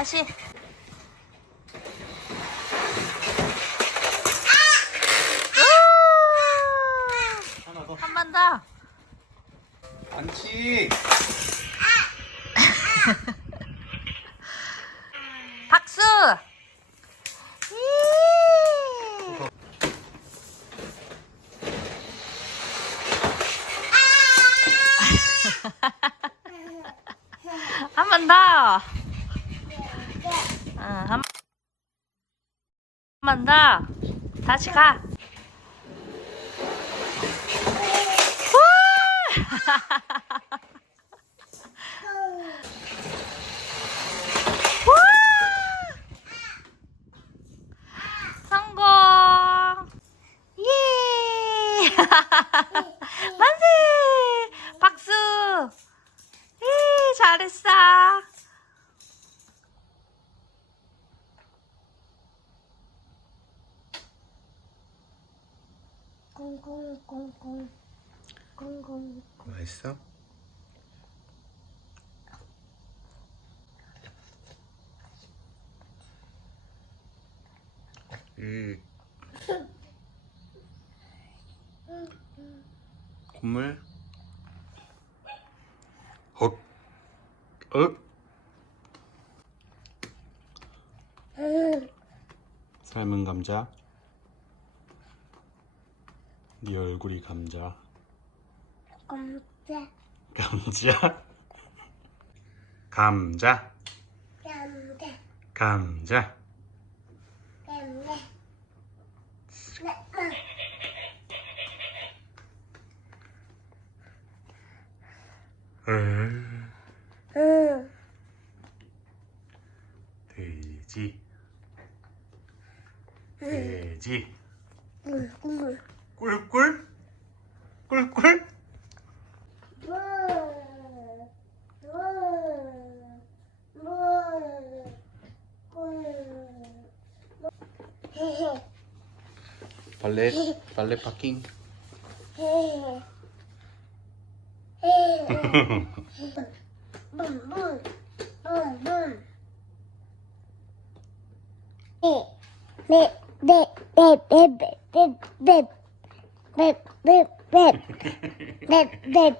다시. 하나 더. 한 번 더. 안치. 박수. 이. 한 번 더. 응, 한 번 더. 다시 가. 와! 성공! 예! 만세! 박수! 예, 잘했어! 꽁꽁꽁꽁 꽁꽁 맛있어? 이 콧물 헉 억. 삶은 감자 네 얼굴이 감자. 꽁짜 감자? 감자. 깜대 감자 꿀꿀 발레 발레 파킹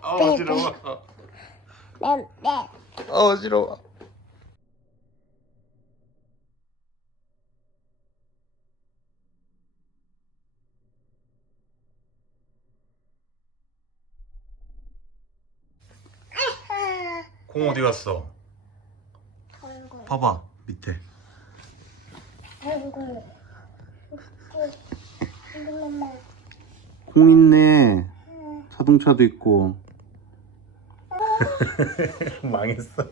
아 어지러워. 아 어지러워. 공 어디 갔어? 봐봐 밑에 공 있네 자동차도 있고. 망했어.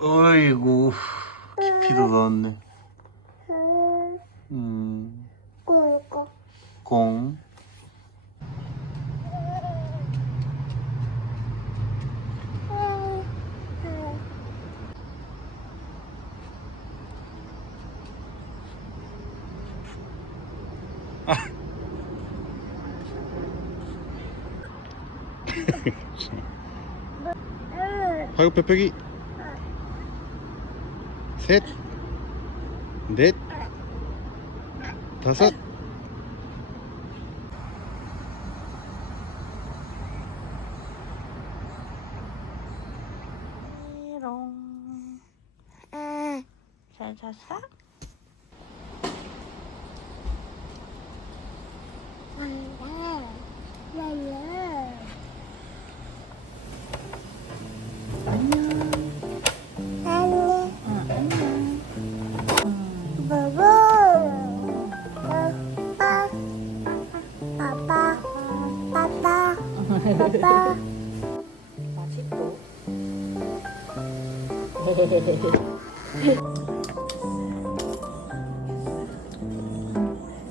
어이구 깊이도 넣었네. 음, 공 화육 펴펴기 셋, 넷, 다섯. 롱. 잘 잤어?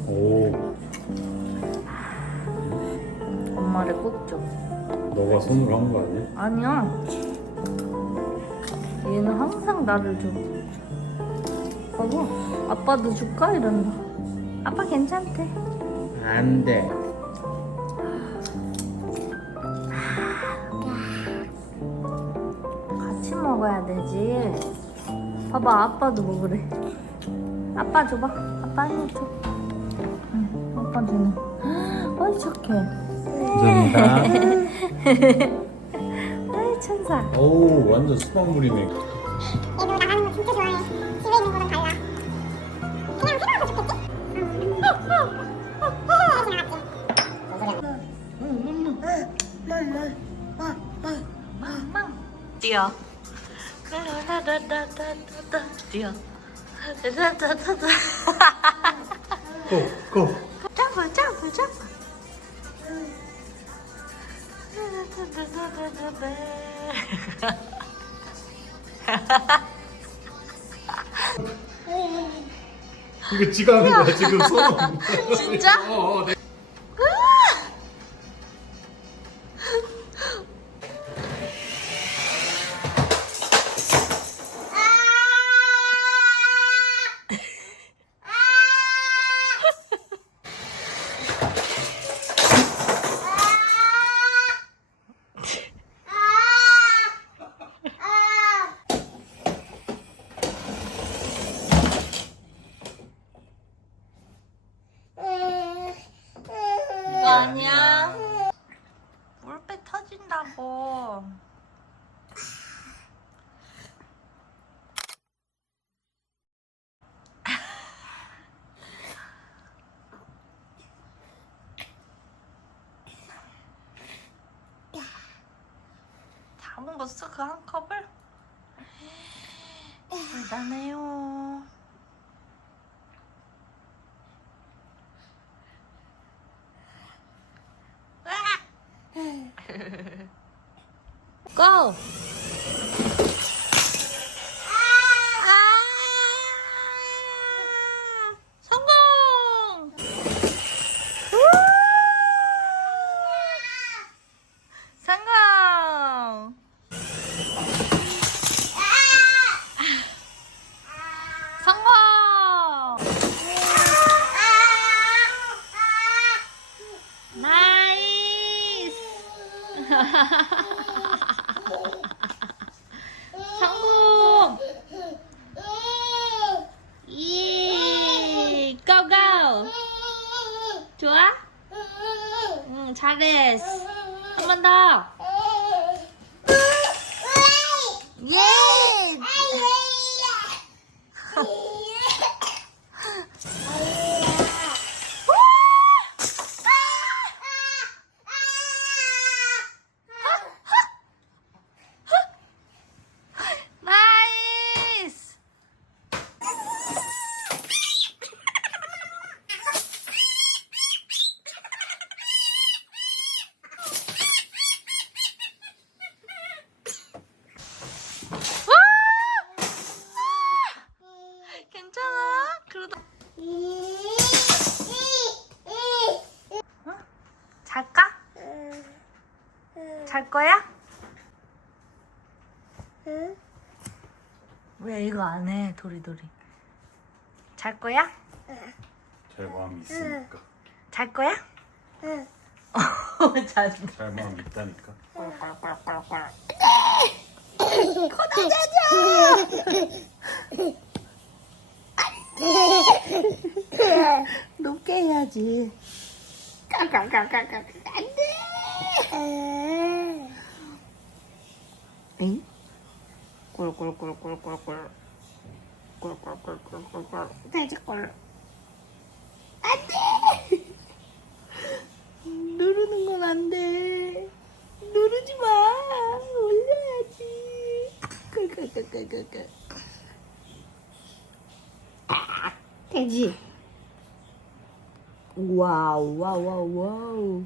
오, 엄마를 꼭 줘. 너가 손으로 한 거 아니야? 아니야. 얘는 항상 나를 줘. 봐봐. 아빠도 줄까? 이런다. 아빠 괜찮대. 안 돼 먹어야 되지. 봐봐, 아빠도 먹으래. 아빠 줘봐. 아빠 한입 줘. 응, 아빠 주네. 어이, 착해. 감사합니다 아이, 천사. 오 완전 수박물이네 얘도 나가는 거 진짜 좋아해. 집에 있는 거랑 달라. 그냥 새로워서 좋겠지? 응. 망. 뛰어. 뛰어. 라라라라라. 고고 점프 점프 점프. 이거 지가 하는 거야 지금 손 진짜? 어, 어, 네. 먹었어 그한 컵을? 대단해요. Go! 아! 성공! 성공! 성공! 나이스! 성공! 예! 고고! 좋아? 응, 잘했어. 한번 더. 예! 나이스! 와! 괜찮아? 그러다 잘까? 잘 거야? 왜 이거 안 해, 도리도리? 잘 거야? 잘 마음이 있으니까 잘 거야? 잘. 잘 마음이 있다니까 높게 해야지. 엥? 꿀꿀꿀꿀꿀꿀. 꿀꿀꿀꿀꿀꿀. 돼지꿀. 안 돼! 누르는 건 안 돼. 누르지 마. 올려야지. 꿀꿀꿀꿀꿀꿀. 아, 돼지. 와우, 와우, 와우, 와우.